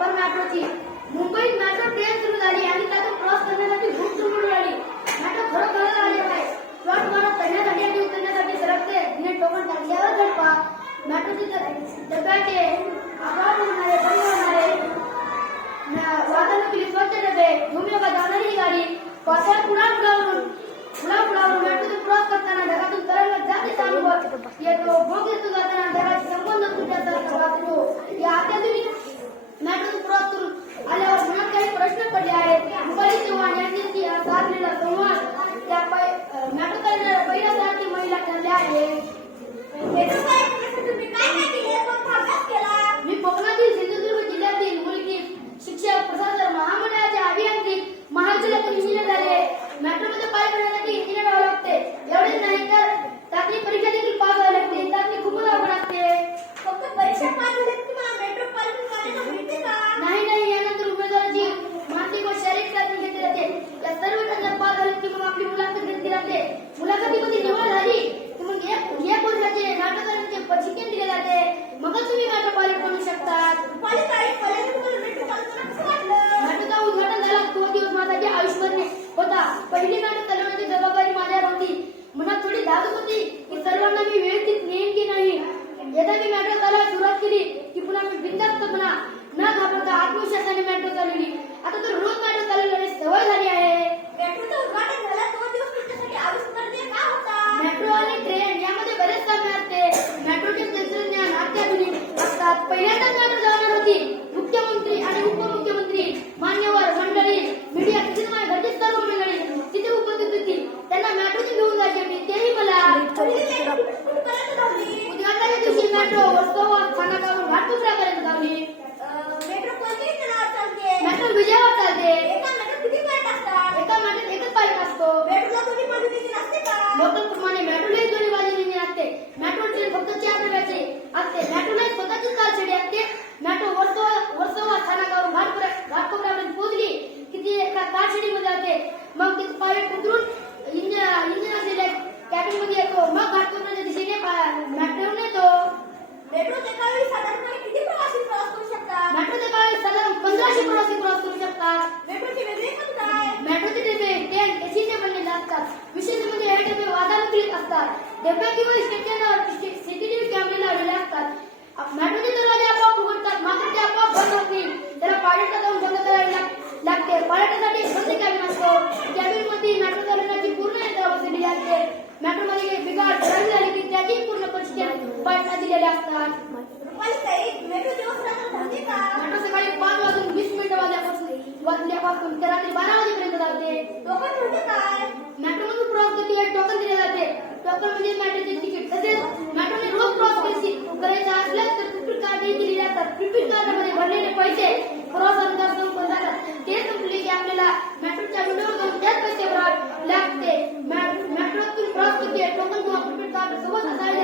पर मेट्रोची मुंबईत metro train सुरू झाली आणि त्यातून प्रवास करण्यासाठी खूप सुरू झाली. मेट्रो खरोखरच आले आहे. प्लॅटफॉर्मवर चढण्यासाठी आणि उतरण्यासाठी सरकते तिने टोकन टाकल्यावर झडपा. मेट्रोचे डब्याचे आवाज होणारे बंद होणारे वातानुकूलित स्वच्छ डबे धूमयोगा जाणारी गाडी पातळ पुढापुढावरून मेट्रोतून प्रवास करताना ढगातून तरंगत जातीचा अनुभव येतो. भोग येतो जाताना ढगाचे संबंध तुटण्याचा वाटतो. या अत्याधुनिक मेट्रोतून प्रवास करून आल्यावर मनात काही प्रश्न पडले आहेत. मुंबई चव्हाण यांच्याशी साधलेला संवाद त्या मेट्रो चालणाऱ्या पहिल्या सारखी महिला ठरल्या आहेत. मी कोकणातील सिंधुदुर्ग जिल्ह्यातील मुलगी शिक्षक प्रशासन महामंडळाचे अभियांत्रिक महाविद्यालयातून इंजिनियर झाले. मेट्रोमध्ये पाय पडण्यासाठी इंजिनियर व्हावे लागते. एवढेच नाही तर त्यातली परीक्षा देखील पास व्हावी लागते. त्यातली खूपच अवघड असते. फक्त परीक्षा पास झाली की मला मेट्रोपॉलिटन कॉलेज मिळते का? नाही यानंतर उमेदवाराची मानसिक व शारीरिक चाचणी घेतली जाते. या सर्व टप्प्यात पास झाले की मग आपली मुलाखत घेतली जाते. मुलाखतीमध्ये निवड झाली की मग एक वर्षाचे नाटकाचे प्रशिक्षण दिले जाते. मगच तुम्ही मेट्रोपॉलिटन बनू शकतात. मेट्रोचा उद्घाटन झाला तो दिवस माझ्या आयुष्यामध्ये होता. पहिली मेट्रो चालवण्याची जबाबदारी माझ्यावर होती. मनात थोडी धाकत होती की सर्वांना मी व्यवस्थित नेईन की नाही. एकदा मी मेट्रो चालवायला सुरुवात केली की पुन्हा मी बिनधास्तपणा न घाबरता आत्मविश्वासाने मेट्रो चालवली. आता तर रोज मेट्रो चालवण्याची सवय झाली आहे. मेट्रोचं उद्घाटन झालं तो दिवस तुमच्यासाठी आविष्कारणे का होता? मेट्रो आणि ट्रेन यामध्ये बरेच साम्य असते. मेट्रोचे तंत्रज्ञान अत्याधुनिक असतात. पहिल्यांदाच मेट्रो जाणार होती. मुख्यमंत्री आणि उपमुख्यमंत्री मान्यवर मंडळी मीडिया तसेच माझ्या घरची सर्व मंडळी तिथे उपस्थित होती. त्यांना मेट्रोची घेऊन जायची होती. तेही मला उद्घाटनाच्या दिवशी मेट्रो वर्सोवा स्थानकावरून घाटकोपऱ्यापर्यंत धावली. मेट्रो कोणत्याही जणावर चालते. मेट्रो विजयावर चालते. एका मेट्रो किती पार्ट असतात? एका मेट्रोत एकच पार्ट असतो. मेट्रोला दोन्ही बाजूने इंजिन असते का? लोकलप्रमाणे मेट्रोलाही दोन्ही बाजूने इंजिन असते. मेट्रो ट्रेन फक्त 4 डब्याची असते. मेट्रोला स्वतःचीच चालछडी असते. मेट्रो वर्सोवा स्थानकावरून घाटकोपऱ्यापर्यंत पोहोचली की ती एका कारछडीमध्ये जाते. मग तिथे पायलट उतरून इंजिन असलेल्या कॅबिन मध्ये येतो. मग घाटकोपऱ्याच्या दिशेने मेट्रो नेतो. मेट्रोत एका वेळी साधारणपणे किती प्रवासी प्रवास करू शकतात? मेट्रोचे काळ साधारण 1500 प्रवासी प्रवास करू शकतात. मेट्रोचे वेगळे पण काय? मेट्रोचे डबे ट्रेन एसीचे बनलेले असतात. विशेष म्हणजे हे डबे वातानुकूलित असतात. डब्या किंवा स्टेशनवर सीसीटीव्ही कॅमेरे लावलेले असतात. मेट्रोचे दरवाजे आपोआप उघडतात मात्र ते आपोआप बंद होत नाही. त्याला पायलटला जाऊन बंद करावे लागते. पायलटसाठी एक बंद कॅबिन असतो. कॅबिन मध्ये मेट्रो चालवण्याची पूर्ण यंत्रणा बसवलेली असते. मेट्रोमध्ये बिघाड झाली की त्याची पूर्ण प्रशिक्षण पायलटला दिलेले असतात. मेट्रो दिवस रात्र धावते का? मेट्रो सकाळी 5 वाजून 20 मिनिटं वाजल्यापासून ते रात्री 12 वाजेपर्यंत चालते. टोकन म्हणजे काय? मेट्रोमधून प्रवास करते टोकन दिले जाते. टोकन म्हणजे मेट्रोचे तिकीट. तसेच मेट्रोने रोज प्रवास करायचा असल्यास तर प्रीपेड कार्ड दिले जातात. प्रीपेड कार्डमध्ये भरलेले पैसे प्रवासानंतर संपून जातात. ते संपले की आपल्याला मेट्रोच्या विंडोवर जाऊन त्याच पैसे भरावे लागते. मेट्रोतून प्रवास करते टोकन किंवा प्रीपेड कार्ड सोबत असावे